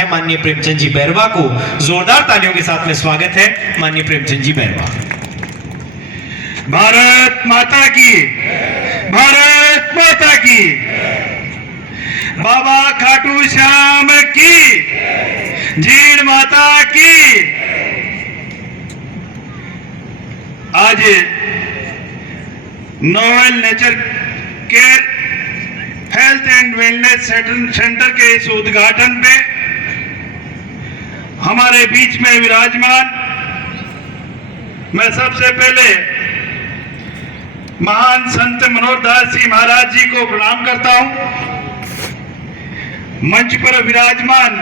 है माननीय प्रेमचंद जी बैरवा को। जोरदार तालियों के साथ में स्वागत है माननीय प्रेमचंद जी बैरवा। भारत माता की, भारत माता की, बाबा खाटू श्याम की, जीण माता की। आज novel nature care health and wellness centre के इस उद्घाटन पे हमारे बीच में विराजमान, मैं सबसे पहले महान संत मनोहर दास जी महाराज जी को प्रणाम करता हूं। मंच पर विराजमान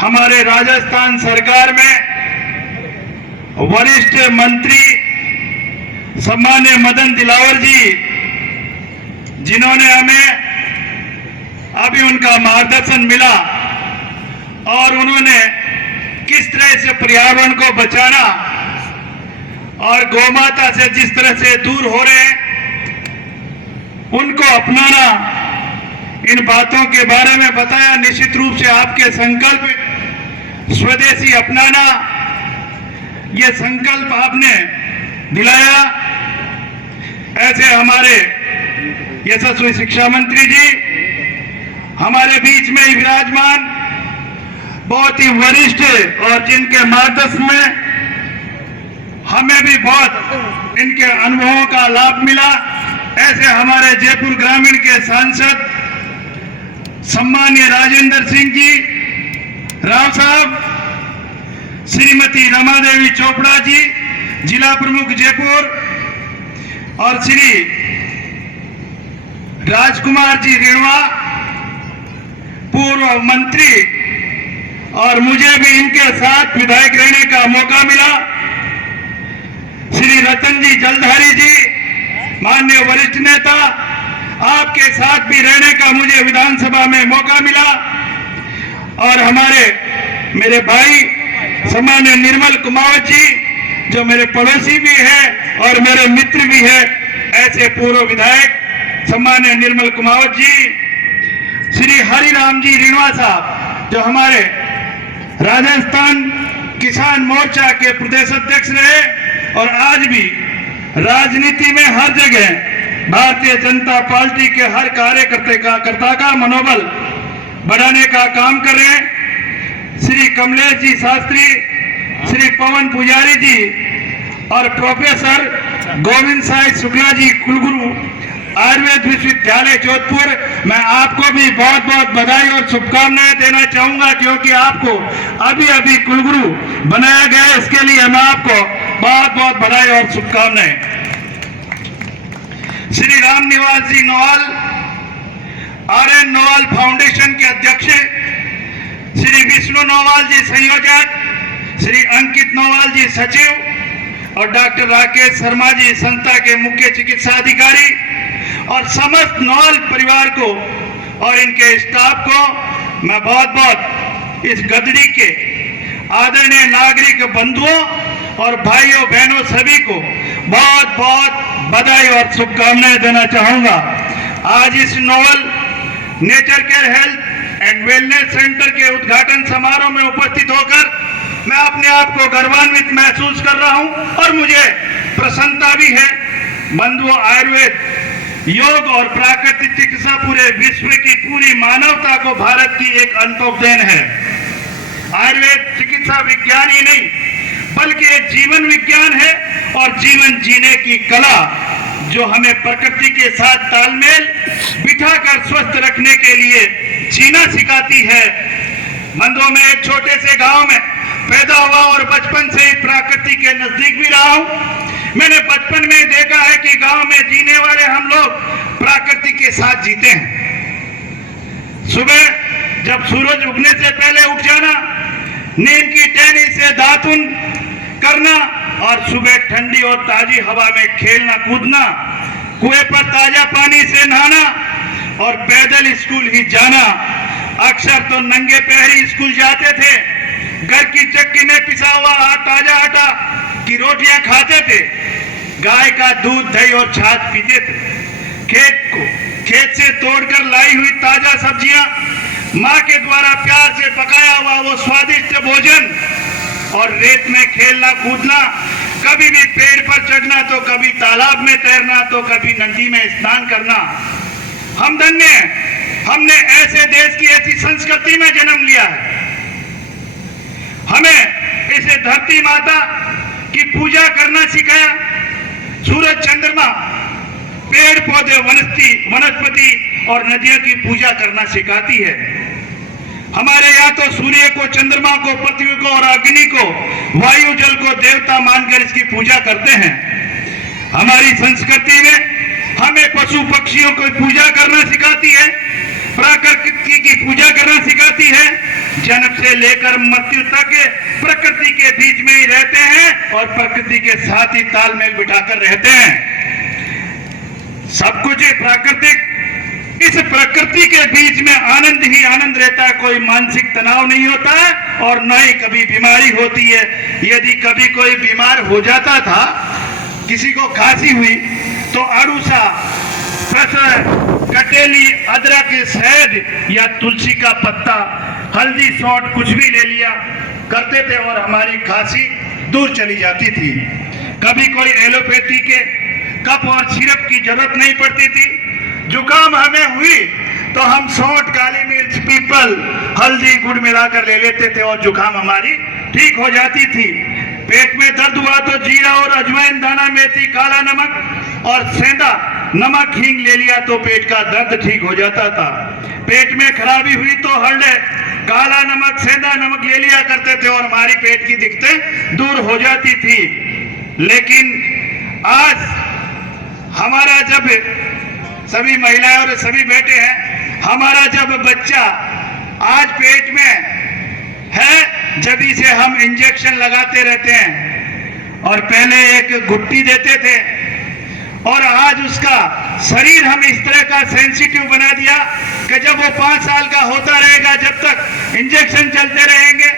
हमारे राजस्थान सरकार में वरिष्ठ मंत्री सम्मान्य मदन दिलावर जी, जिन्होंने हमें अभी उनका मार्गदर्शन मिला और उन्होंने किस तरह से पर्यावरण को बचाना और गौमाता से जिस तरह से दूर हो रहे हैं उनको अपनाना, इन बातों के बारे में बताया। निश्चित रूप से आपके संकल्प स्वदेशी अपनाना, ये संकल्प आपने दिलाया। ऐसे हमारे यशस्वी शिक्षा मंत्री जी हमारे बीच में ही विराजमान, बहुत ही वरिष्ठ और जिनके मार्गदर्शन में हमें भी बहुत इनके अनुभवों का लाभ मिला। ऐसे हमारे जयपुर ग्रामीण के सांसद सम्मान्य राजेंद्र सिंह जी राव साहब, श्रीमती रमा देवी चोपड़ा जी जिला प्रमुख जयपुर, और श्री राजकुमार जी रेणवा पूर्व मंत्री, और मुझे भी इनके साथ विधायक रहने का मौका मिला। श्री रतन जी जलधारी जी माननीय वरिष्ठ नेता, आपके साथ भी रहने का मुझे विधानसभा में मौका मिला। और हमारे मेरे भाई सम्मान्य निर्मल कुमावत जी, जो मेरे पड़ोसी भी है और मेरे मित्र भी है, ऐसे पूर्व विधायक सम्मान्य निर्मल कुमावत जी, श्री हरिराम जी रिणवा साहब, जो हमारे राजस्थान किसान मोर्चा के प्रदेश अध्यक्ष रहे और आज भी राजनीति में हर जगह भारतीय जनता पार्टी के हर कार्यकर्ता का मनोबल बढ़ाने का काम कर रहे हैं। श्री कमलेश जी शास्त्री, श्री पवन पुजारी जी और प्रोफेसर गोविंद साई शुक्ला जी कुलगुरु आयुर्वेद विश्वविद्यालय जोधपुर, मैं आपको भी बहुत बहुत बधाई और शुभकामनाएं देना चाहूंगा, क्योंकि आपको अभी अभी कुलगुरु बनाया गया है। इसके लिए मैं आपको बहुत बहुत बधाई और शुभकामनाएं। श्री राम निवास जी नोवाल, RN नोवाल फाउंडेशन के अध्यक्ष, श्री विष्णु नोवाल जी संयोजक, श्री अंकित नोवाल जी सचिव और डॉक्टर राकेश शर्मा जी संस्था के मुख्य चिकित्सा अधिकारी, और समस्त नोवाल परिवार को और इनके स्टाफ को मैं बहुत बहुत इस गदड़ी के आदरणीय नागरिक बंधुओं और भाइयों बहनों सभी को बहुत बहुत बधाई और शुभकामनाएं देना चाहूंगा। आज इस novel nature care health and wellness centre के उद्घाटन समारोह में उपस्थित होकर मैं अपने आप को गर्वान्वित महसूस कर रहा हूं और मुझे प्रसन्नता भी है। बंधुओं, आयुर्वेद, योग और प्राकृतिक चिकित्सा पूरे विश्व की पूरी मानवता को भारत की एक अनंत देन है। आयुर्वेद चिकित्सा विज्ञान ही नहीं बल्कि एक जीवन विज्ञान है और जीवन जीने की कला, जो हमें प्रकृति के साथ तालमेल बिठाकर स्वस्थ रखने के लिए जीना सिखाती है। बंधुओं, में एक छोटे से गांव में पैदा हुआ और बचपन से ही प्रकृति के नजदीक भी रहा हूं। मैंने बचपन में देखा है कि गांव में जीने वाले हम लोग प्रकृति के साथ जीते हैं। सुबह जब सूरज उगने से पहले उठ जाना, नीम की टहनी से दातुन करना और सुबह ठंडी और ताजी हवा में खेलना कूदना, कुएं पर ताजा पानी से नहाना और पैदल स्कूल ही जाना। अक्सर तो नंगे पैर ही स्कूल जाते थे। घर की चक्की में पिसा हुआ ताजा आटा की रोटियां खाते थे। गाय का दूध, दही और छाछ पीते थे। खेत से तोड़कर लाई हुई ताजा सब्जियां माँ के द्वारा प्यार से पकाया हुआ वो स्वादिष्ट भोजन, और रेत में खेलना कूदना, कभी भी पेड़ पर चढ़ना तो कभी तालाब में तैरना तो कभी नदी में स्नान करना। हम धन्य हैं, हमने ऐसे देश की ऐसी संस्कृति में जन्म लिया है। हमें इसे धरती माता की पूजा करना सिखाया, सूरज चंद्रमा पेड़ पौधे वनस्पति और नदियों की पूजा करना सिखाती है। हमारे यहाँ तो सूर्य को, चंद्रमा को, पृथ्वी को और अग्नि को, वायु जल को देवता मानकर इसकी पूजा करते हैं। हमारी संस्कृति में हमें पशु पक्षियों को पूजा करना सिखाती है, प्रकृति की पूजा करना सिखाती है। जन्म से लेकर मृत्यु तक प्रकृति के बीच में ही रहते हैं और प्रकृति के साथ ही तालमेल बिठाकर रहते हैं। सब कुछ प्राकृतिक, इस प्रकृति के बीच में आनंद ही आनंद रहता है। कोई मानसिक तनाव नहीं होता है और न ही कभी बीमारी होती है। यदि कभी कोई बीमार हो जाता था, किसी को खांसी हुई, तो अड़ूसा, कटेली, अदरक, शहद या तुलसी का पत्ता, हल्दी, सौंठ कुछ भी ले लिया करते थे और हमारी खांसी दूर चली जाती थी। कभी कोई एलोपैथी के कप और सिरप की जरूरत नहीं पड़ती थी। जुकाम हमें हुई तो हम सौंठ, काली मिर्च, पीपल, हल्दी, गुड़ मिलाकर ले लेते थे और जुकाम हमारी ठीक हो जाती थी। पेट में दर्द हुआ तो जीरा और अजवाइन, दाना, मेथी, काला नमक और सेंधा नमक, हींग ले लिया तो पेट का दर्द ठीक हो जाता था। पेट में खराबी हुई तो हल्दी, काला नमक, सेंधा नमक ले लिया करते थे और हमारी पेट की दिक्कतें दूर हो जाती थी। लेकिन आज हमारा जब सभी महिलाएं और सभी बेटे हैं, हमारा जब बच्चा आज पेट में है, जब इसे हम इंजेक्शन लगाते रहते हैं और पहले एक गुट्टी देते थे और आज उसका शरीर हम इस तरह का सेंसिटिव बना दिया कि जब वो 5 साल का होता रहेगा, जब तक इंजेक्शन चलते रहेंगे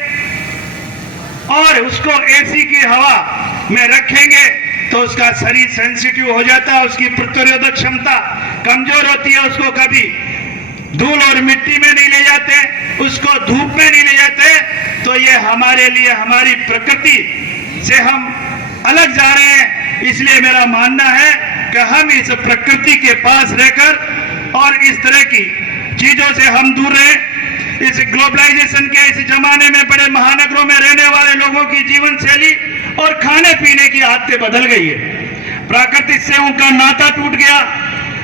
और उसको एसी की हवा में रखेंगे तो उसका शरीर सेंसिटिव हो जाता है, उसकी प्रतिरोधक क्षमता कमजोर होती है। उसको कभी धूल और मिट्टी में नहीं ले जाते, उसको धूप में नहीं ले जाते। तो ये हमारे लिए, हमारी प्रकृति से हम अलग जा रहे हैं। इसलिए मेरा मानना है कि हम इस प्रकृति के पास रहकर और इस तरह की चीजों से हम दूर रहें। इस ग्लोबलाइजेशन के इस जमाने में बड़े महानगरों में रहने वाले लोगों की जीवन शैली और खाने पीने की आदतें बदल गई है। प्रकृति से उनका नाता टूट गया।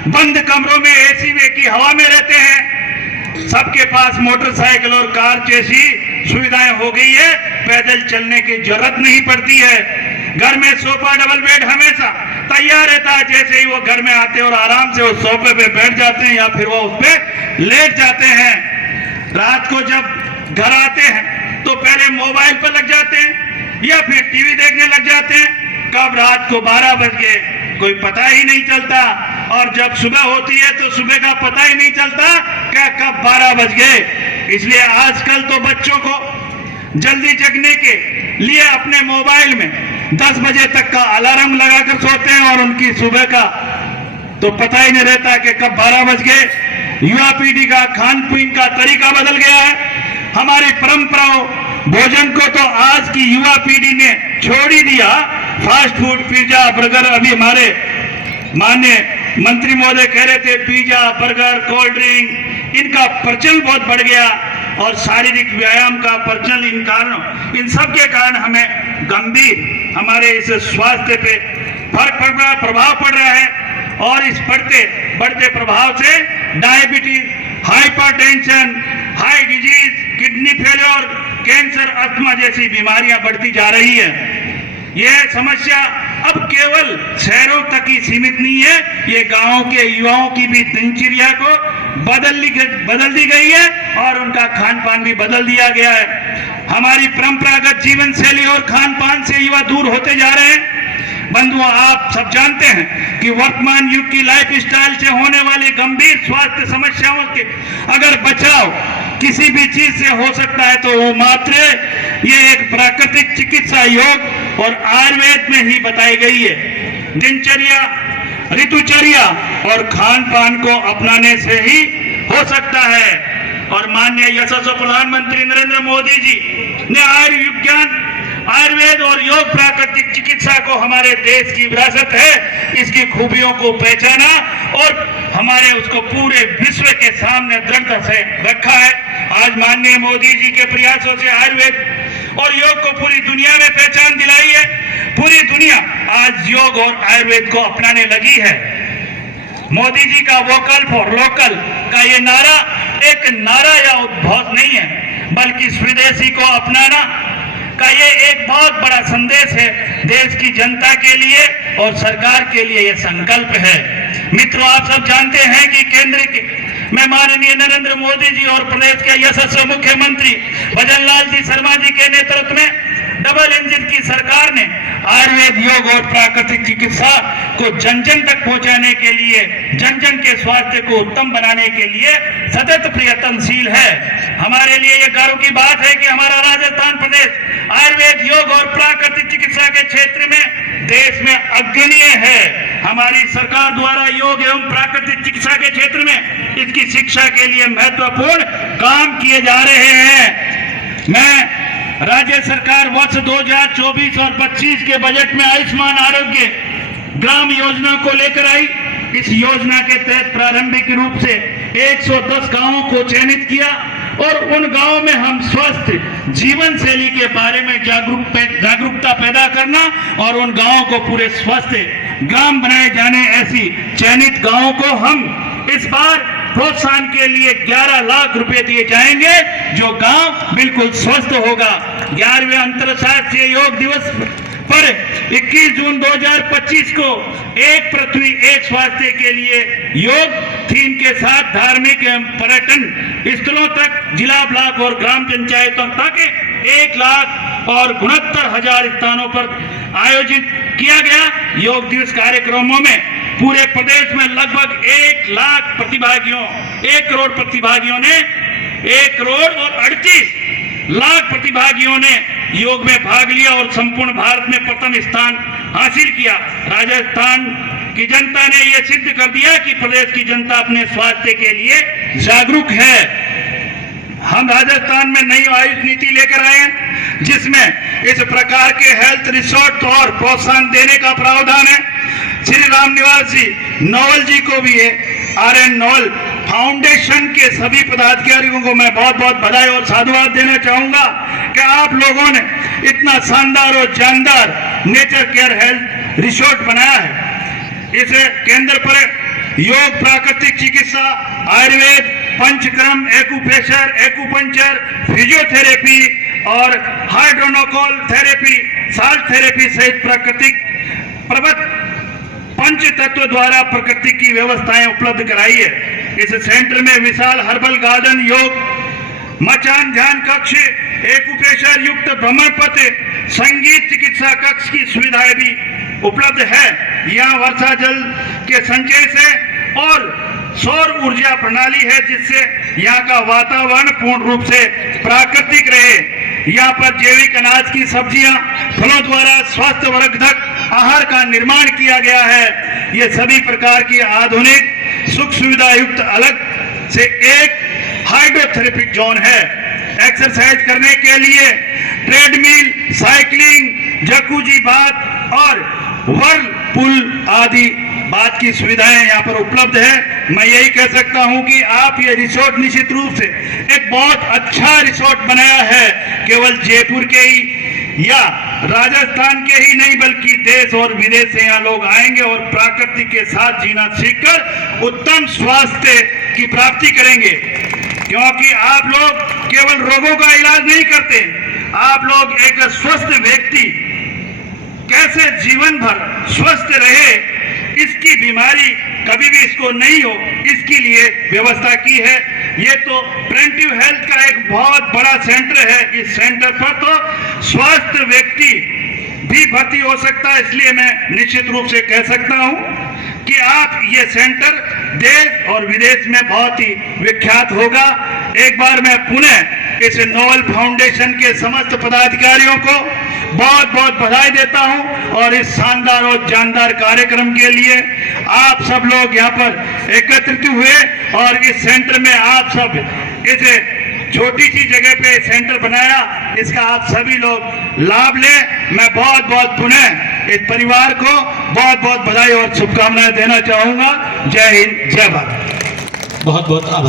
बंद कमरों में एसी में की हवा में रहते हैं। सबके पास मोटरसाइकिल और कार जैसी सुविधाएं हो गई है, पैदल चलने की जरूरत नहीं पड़ती है। घर में सोफा, डबल बेड हमेशा तैयार रहता है। जैसे ही वो घर में आते हैं और आराम से उस सोफे पे बैठ जाते हैं या फिर वो उस पे लेट जाते हैं। रात को जब घर आते हैं तो पहले मोबाइल पर लग जाते हैं या फिर टीवी देखने लग जाते हैं। कब रात को 12 बज गए कोई पता ही नहीं चलता, और जब सुबह होती है तो सुबह का पता ही नहीं चलता क्या कब 12 बज गए। इसलिए आजकल तो बच्चों को जल्दी जगने के लिए अपने मोबाइल में 10 बजे तक का अलार्म लगाकर सोते हैं और उनकी सुबह का तो पता ही नहीं रहता कि कब 12 बज गए। युवा पीढ़ी का खान पीन का तरीका बदल गया है। हमारी परंपराओं, भोजन को तो आज की युवा पीढ़ी ने छोड़ ही दिया। फास्ट फूड, पिज्जा, बर्गर, अभी हमारे माननीय मंत्री महोदय कह रहे थे पिज्जा, बर्गर, कोल्ड ड्रिंक, इनका प्रचलन बहुत बढ़ गया और शारीरिक व्यायाम का प्रचलन, इन कारणों, इन सब के कारण हमें गंभीर हमारे इस स्वास्थ्य पे फर्क पड़ रहा, प्रभाव पड़ रहा है। और इस बढ़ते प्रभाव से diabetes, hypertension, high disease, kidney failure, cancer, asthma जैसी बीमारियां बढ़ती जा रही है। यह समस्या अब केवल शहरों तक ही सीमित नहीं है, ये गांवों के युवाओं की भी दिनचर्या को बदल दी गई है और उनका खान पान भी बदल दिया गया है। हमारी परंपरागत जीवन शैली और खान पान से युवा दूर होते जा रहे हैं। बंधुओं, आप सब जानते हैं कि वर्तमान युग की लाइफ स्टाइल से होने वाली गंभीर स्वास्थ्य समस्याओं के अगर बचाव किसी भी चीज से हो सकता है तो वो मात्र ये एक प्राकृतिक चिकित्सा योग और आयुर्वेद में ही बताई गई है। दिनचर्या, ऋतुचर्या और खान पान को अपनाने से ही हो सकता है। और माननीय यशस्वी प्रधानमंत्री नरेंद्र मोदी जी ने आयुर्विज्ञान, आयुर्वेद और योग प्राकृतिक चिकित्सा को हमारे देश की विरासत है, इसकी खूबियों को पहचाना और हमारे उसको पूरे विश्व के सामने दृढ़ता से रखा है। आज माननीय मोदी जी के प्रयासों से आयुर्वेद और योग को पूरी दुनिया में पहचान दिलाई है। पूरी दुनिया आज योग और आयुर्वेद को अपनाने लगी है। मोदी जी का वोकल फॉर लोकल का ये नारा एक नारा या उद्भव नहीं है, बल्कि स्वदेशी को अपनाना का ये एक बहुत बड़ा संदेश है देश की जनता के लिए और सरकार के लिए ये संकल्प है। मित्रों, आप सब जानते हैं कि केंद्र के में माननीय नरेंद्र मोदी जी और प्रदेश के यशस्वी मुख्यमंत्री भजन लाल जी शर्मा जी के नेतृत्व में डबल इंजन की सरकार ने आयुर्वेद, योग और प्राकृतिक चिकित्सा को जन जन तक पहुंचाने के लिए, जन जन के स्वास्थ्य को उत्तम बनाने के लिए सतत प्रयत्नशील है। हमारे लिए यह गर्व की बात है कि हमारा राजस्थान प्रदेश आयुर्वेद, योग और प्राकृतिक चिकित्सा के क्षेत्र में देश में अग्रणीय है। हमारी सरकार द्वारा योग एवं प्राकृतिक चिकित्सा के क्षेत्र में इसकी शिक्षा के लिए महत्वपूर्ण काम किए जा रहे हैं। मैं राज्य सरकार वर्ष 2024 और 25 के बजट में आयुष्मान आरोग्य ग्राम योजना को लेकर आई। इस योजना के तहत प्रारंभिक रूप से 110 गांवों को चयनित किया और उन गांवों में हम स्वस्थ जीवन शैली के बारे में जागरूकता पैदा करना और उन गांवों को पूरे स्वस्थ ग्राम बनाए जाने, ऐसी चयनित गांवों को हम इस बार प्रोत्साहन के लिए 11 लाख रुपए दिए जाएंगे, जो गांव बिल्कुल स्वस्थ होगा। 11वें अंतर्राष्ट्रीय योग दिवस पर 21 जून 2025 को एक पृथ्वी एक स्वास्थ्य के लिए योग थीम के साथ धार्मिक एवं पर्यटन स्थलों तक, जिला, ब्लॉक और ग्राम पंचायतों तक 1 लाख और 69,000 स्थानों पर आयोजित किया गया। योग दिवस कार्यक्रमों में पूरे प्रदेश में लगभग 1 लाख प्रतिभागियों, 1 करोड़ प्रतिभागियों ने, 1 करोड़ और 38 लाख प्रतिभागियों ने योग में भाग लिया और संपूर्ण भारत में प्रथम स्थान हासिल किया। राजस्थान की जनता ने यह सिद्ध कर दिया कि प्रदेश की जनता अपने स्वास्थ्य के लिए जागरूक है। हम राजस्थान में नई आयुष नीति लेकर आए हैं, जिसमें इस प्रकार के हेल्थ रिसोर्ट और प्रोत्साहन देने का प्रावधान है। श्री राम निवास जी नोवल जी को भी है, RN नोवल फाउंडेशन के सभी पदाधिकारियों को मैं बहुत बहुत बधाई और साधुवाद देना चाहूंगा कि आप लोगों ने इतना शानदार और जानदार नेचर केयर हेल्थ रिसोर्ट बनाया है। इस केंद्र पर योग, प्राकृतिक चिकित्सा, Ayurveda, panchakarma, acupressure, acupuncture, physiotherapy और हाइड्रोनोकोल थेरेपी, साल्ट थेरेपी सहित प्राकृतिक प्रबत पंच तत्व द्वारा प्रकृति की व्यवस्थाएं उपलब्ध कराई है। इस सेंटर में विशाल हर्बल गार्डन, योग मचान, ध्यान कक्ष, एक्यूप्रेशर युक्त भ्रमण पथ, संगीत चिकित्सा कक्ष की सुविधाएं भी उपलब्ध है। यहाँ वर्षा जल के संचय से और सौर ऊर्जा प्रणाली है, जिससे यहाँ का वातावरण पूर्ण रूप से प्राकृतिक रहे। यहाँ पर जैविक अनाज की सब्जियां, फलों द्वारा स्वास्थ्य वर्धक आहार का निर्माण किया गया है। ये सभी प्रकार की आधुनिक सुख सुविधा युक्त अलग से एक हाइड्रोथेरेपिक जोन है। एक्सरसाइज करने के लिए ट्रेडमिल, साइकिलिंग, जकूजी बाथ और व्हर्लपूल आदि बात की सुविधाएं यहाँ पर उपलब्ध है। मैं यही कह सकता हूँ कि आप ये रिसोर्ट निश्चित रूप से एक बहुत अच्छा रिसोर्ट बनाया है। केवल जयपुर के ही या राजस्थान के ही नहीं, बल्कि देश और विदेश से यहाँ लोग आएंगे और प्रकृति के साथ जीना सीखकर उत्तम स्वास्थ्य की प्राप्ति करेंगे। क्योंकि आप लोग केवल रोगों का इलाज नहीं करते, आप लोग एक स्वस्थ व्यक्ति कैसे जीवन भर स्वस्थ रहे, इसकी बीमारी कभी भी इसको नहीं हो, इसके लिए व्यवस्था की है। ये तो प्रिवेंटिव हेल्थ का एक बहुत बड़ा सेंटर है। इस सेंटर पर तो स्वस्थ व्यक्ति भी भर्ती हो सकता है। इसलिए मैं निश्चित रूप से कह सकता हूं कि आप ये सेंटर देश और विदेश में बहुत ही विख्यात होगा। एक बार मैं पुनः इस नोवल फाउंडेशन के समस्त पदाधिकारियों को बहुत बहुत बधाई देता हूं और इस शानदार और जानदार कार्यक्रम के लिए आप सब लोग यहाँ पर एकत्रित हुए और इस सेंटर में आप सब इस छोटी सी जगह पे सेंटर बनाया, इसका आप सभी लोग लाभ लें। मैं बहुत बहुत पुनः इस परिवार को बहुत बहुत बधाई और शुभकामनाएं देना चाहूंगा। जय हिंद, जय भारत। बहुत बहुत आभार।